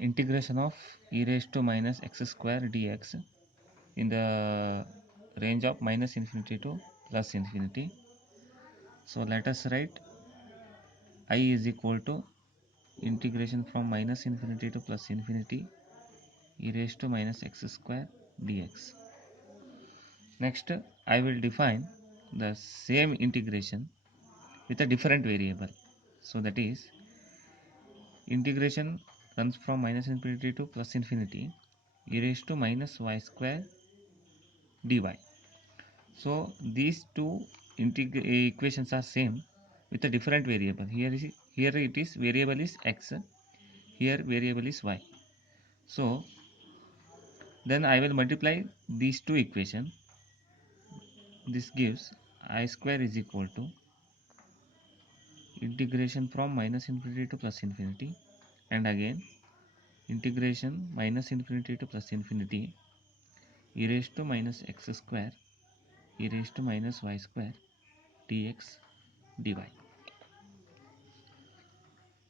integration of e raised to minus x square dx in the range of minus infinity to plus infinity. So let us write I is equal to integration from minus infinity to plus infinity e raised to minus x square dx. Next, I will define the same integration with a different variable. So that is integration runs from minus infinity to plus infinity e raised to minus y square dy. So these two equations are same with a different variable. Here it is variable is x, here variable is y. So then I will multiply these two equations. This gives I square is equal to integration from minus infinity to plus infinity, and again integration minus infinity to plus infinity e raised to minus x square e raised to minus y square dx dy.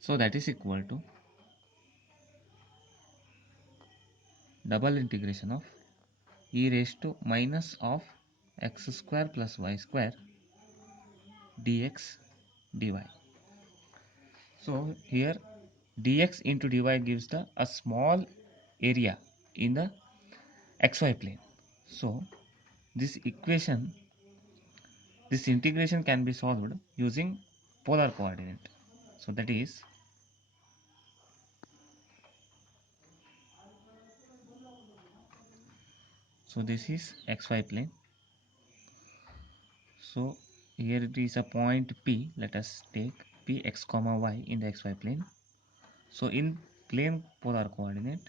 So that is equal to double integration of e raised to minus of x square plus y square dx dy. So here dx into dy gives a small area in the xy plane. So this integration can be solved using polar coordinate. So that is this is xy plane. So here it is a point P. Let us take P x comma y in the xy plane. So in plane polar coordinate,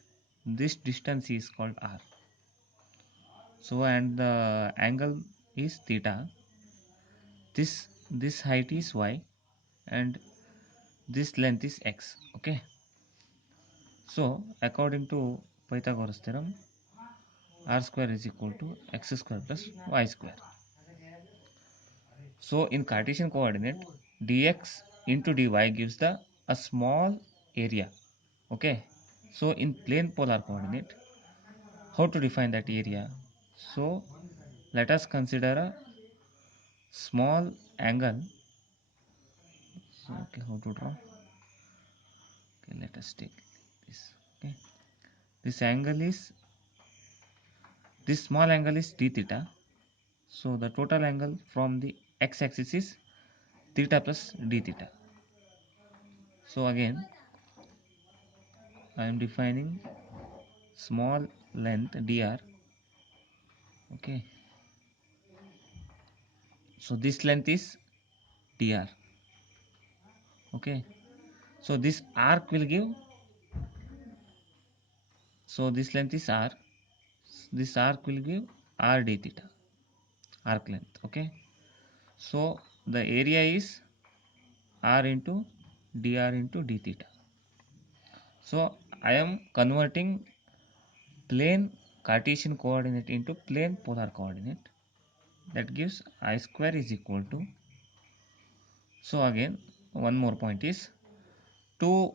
this distance is called r. So and the angle is theta. This height is y, and this length is x. Okay. So according to Pythagoras theorem, r square is equal to x square plus y square. So in Cartesian coordinate, dx into dy gives a small area. Okay. So in plane polar coordinate, how to define that area? So let us consider a small angle. So okay, how to draw? Okay, let us take this. Okay, this small angle is d theta. So the total angle from the x-axis is theta plus d theta. So again I am defining small length dr. Okay, so this length is dr. Okay, so this arc will give, so this length is r, this arc will give r d theta, arc length. Okay, so the area is r into dr into d theta. So I am converting plane Cartesian coordinate into plane polar coordinate. That gives I square is equal to, so again one more point is to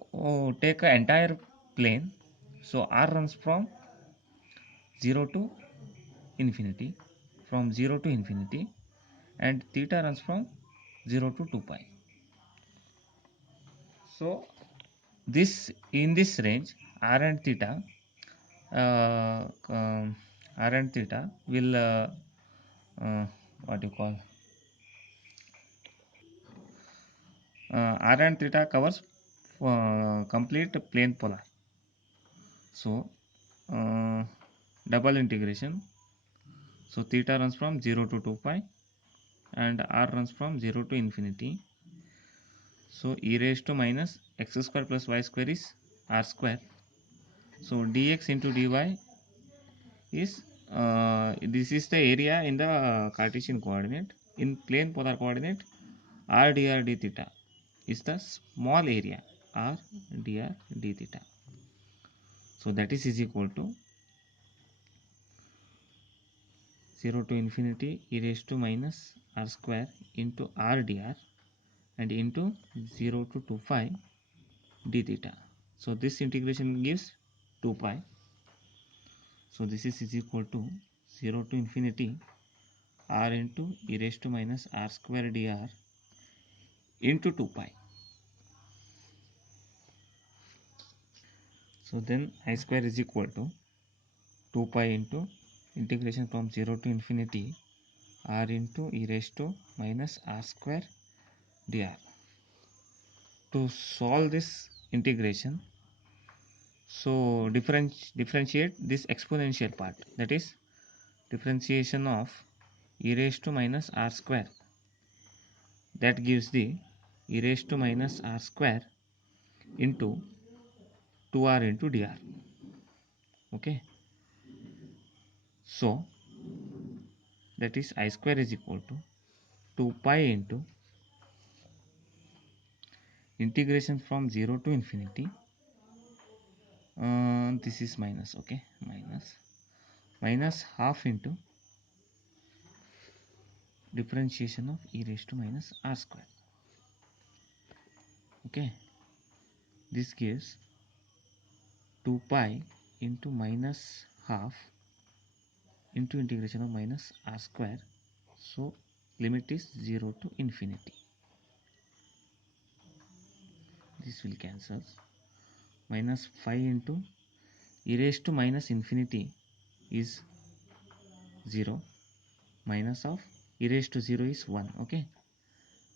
take an entire plane. So r runs from 0 to infinity, and theta runs from 0 to 2 pi. So this in this range r and theta uh, um, r and theta will what you call r and theta covers complete plane polar. So double integration, so theta runs from 0 to 2 pi and r runs from 0 to infinity. So e raised to minus x square plus y square is r square. So dx into dy is this is the area in the Cartesian coordinate. In plane polar coordinate, r dr d theta is the small area, r dr d theta. So that is equal to 0 to infinity e raised to minus r square into r dr and into 0 to 2 pi d theta. So this integration gives 2 pi. So this is equal to 0 to infinity r into e raised to minus r square dr into 2 pi. So then I square is equal to 2 pi into integration from 0 to infinity r into e raised to minus r square dr. To solve this integration, so differentiate this exponential part, that is differentiation of e raised to minus r square, that gives the e raised to minus r square into 2r into dr. Okay, so that is I square is equal to 2 pi into integration from 0 to infinity, this is minus, okay, minus half into differentiation of e raised to minus r square. Okay, this gives 2 pi into minus half into integration of minus r square. So limit is 0 to infinity. This will cancel. Minus 5 into e raised to minus infinity is 0. Minus of e raised to 0 is 1. Okay,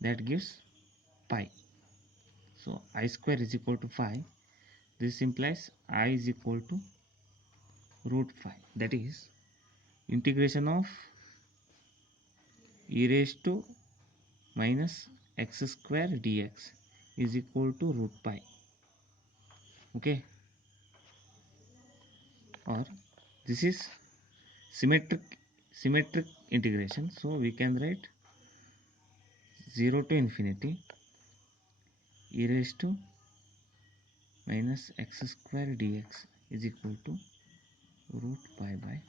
that gives pi. So I square is equal to 5. This implies I is equal to root 5. That is integration of e raised to minus x square dx is equal to root pi. Okay, or this is symmetric integration, so we can write 0 to infinity e raised to minus x square dx is equal to root pi by